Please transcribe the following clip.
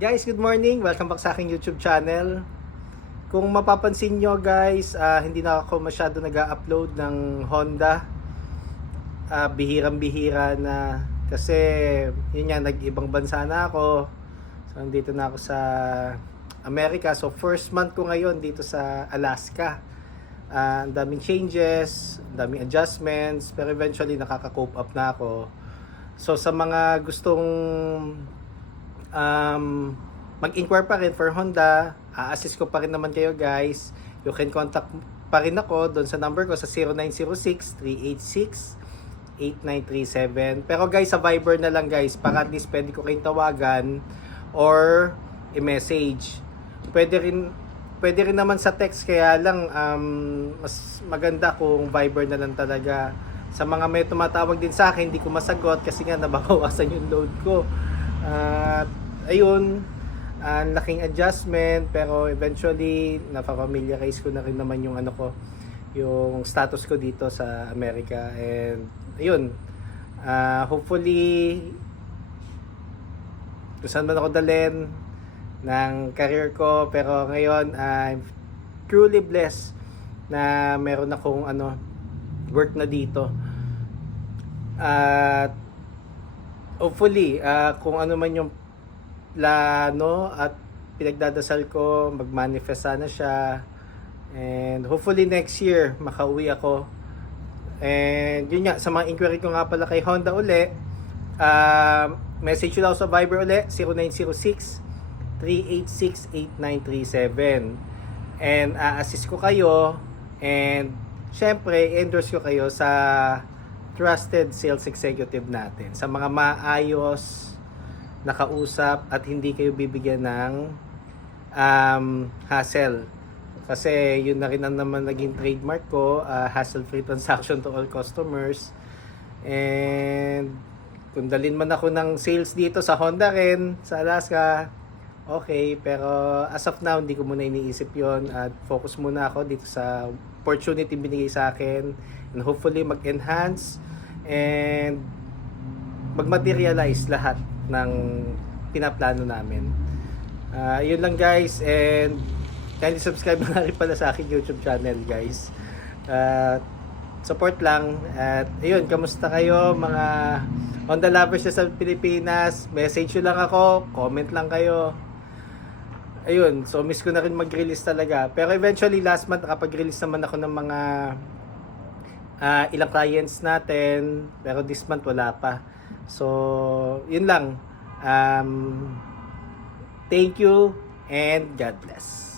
Guys, good morning. Welcome back sa aking YouTube channel. Kung mapapansin nyo guys, hindi na ako masyado nag-upload ng Honda. Bihirang-bihira na. Kasi, yun nga, nag-ibang bansa na ako. So, nandito na ako sa Amerika. So, first month ko ngayon dito sa Alaska. Ang daming changes, ang daming adjustments, pero eventually nakaka-cope up na ako. So, sa mga gustong mag-inquire pa rin for Honda, assist ko pa rin naman kayo guys. You can contact pa rin ako doon sa number ko sa 0906-386-8937. Pero guys, sa Viber na lang guys, para at least pwede ko kayong tawagan or i-message. Pwede rin naman sa text, kaya lang mas maganda kung Viber na lang talaga. Sa mga may tumatawag din sa akin, hindi ko masagot kasi nga nababawasan yung load ko. Ayun, ang laking adjustment, pero eventually napafamiliarize ko na rin naman yung yung status ko dito sa Amerika. And ayun, hopefully kung saan man ako dalhin ng career ko, pero ngayon I'm truly blessed na meron akong work na dito. At hopefully kung ano man yung plano at pinagdadasal ko, mag-manifest sana siya, and hopefully next year makauwi ako. And yun nga, sa mga inquiry ko nga pala kay Honda uli, message nyo lang sa Viber uli, 0906-386-8937, and assist ko kayo, and syempre endorse ko kayo sa trusted sales executive natin, sa mga maayos nakausap at hindi kayo bibigyan ng hassle. Kasi yun na rin ang naman naging trademark ko, hassle-free transaction to all customers. And kung dalhin man ako ng sales dito sa Honda rin, sa Alaska, okay. Pero as of now, hindi ko muna iniisip yon at focus muna ako dito sa opportunity binigay sa akin, and hopefully mag-enhance and mag-materialize lahat ng pinaplano namin. Yun lang guys, and kindly subscribe na rin pala sa aking YouTube channel guys. Support lang. At ayun, kamusta kayo mga Honda lovers sa Pilipinas? Message nyo lang ako, comment lang kayo. Ayun, so miss ko na rin mag-release talaga. Pero eventually last month nakapag-release naman ako ng mga ilang clients natin, pero this month wala pa. So, yun lang. Thank you and God bless.